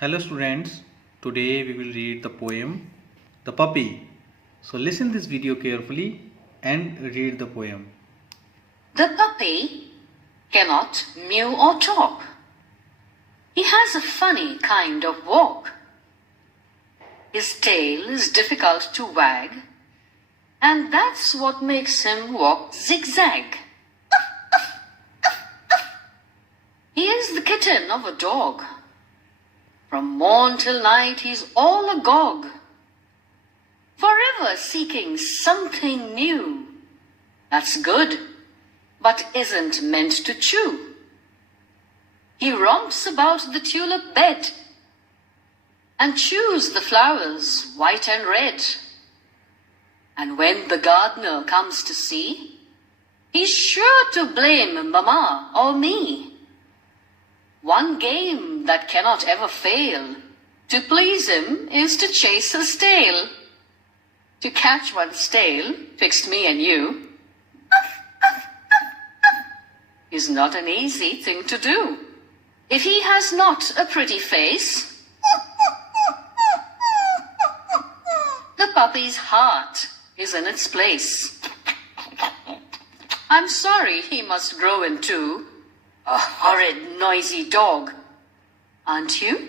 Hello students, today we will read the poem The Puppy. So listen this video carefully and read the poem. The puppy cannot mew or talk. He has a funny kind of walk. His tail is difficult to wag, and that's what makes him walk zigzag. He is the kitten of a dog. From morn till night he's all agog, forever seeking something new that's good, but isn't meant to chew. He romps about the tulip bed and chews the flowers white and red. And when the gardener comes to see, he's sure to blame Mama or me. One game that cannot ever fail to please him is to chase his tail. To catch one's tail, twixt me and you, is not an easy thing to do. If he has not a pretty face, the puppy's heart is in its place. I'm sorry he must grow into a horrid, noisy dog. Aren't you?